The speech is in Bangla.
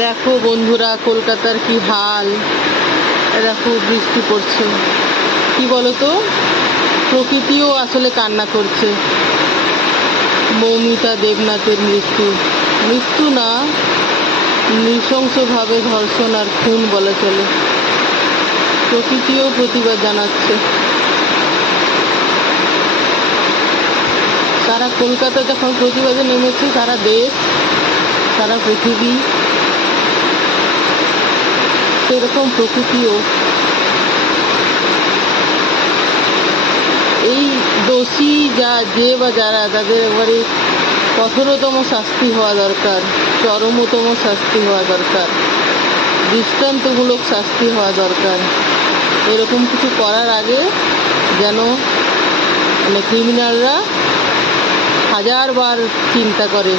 দেখো বন্ধুরা, কলকাতার কি হাল। দেখো বৃষ্টি পড়ছে। কি বলতো, প্রকৃতিও আসলে কান্না করছে। মৌমিতা দেবনাথের মৃত্যু না, নৃশংসভাবে ধর্ষণ আর খুন বলা চলে। প্রকৃতিও প্রতিবাদ জানাচ্ছে। সারা কলকাতা যখন প্রতিবাদে নেমেছে, সারা দেশ, সারা পৃথিবী, সেরকম প্রকৃতিও। এই দোষী যে বা যারা, তাদের এবারে কঠোরতম শাস্তি হওয়া দরকার, চরমতম শাস্তি হওয়া দরকার, দৃষ্টান্তমূলক শাস্তি হওয়া দরকার। এরকম কিছু করার আগে যেন ক্রিমিনালরা হাজারবার চিন্তা করে।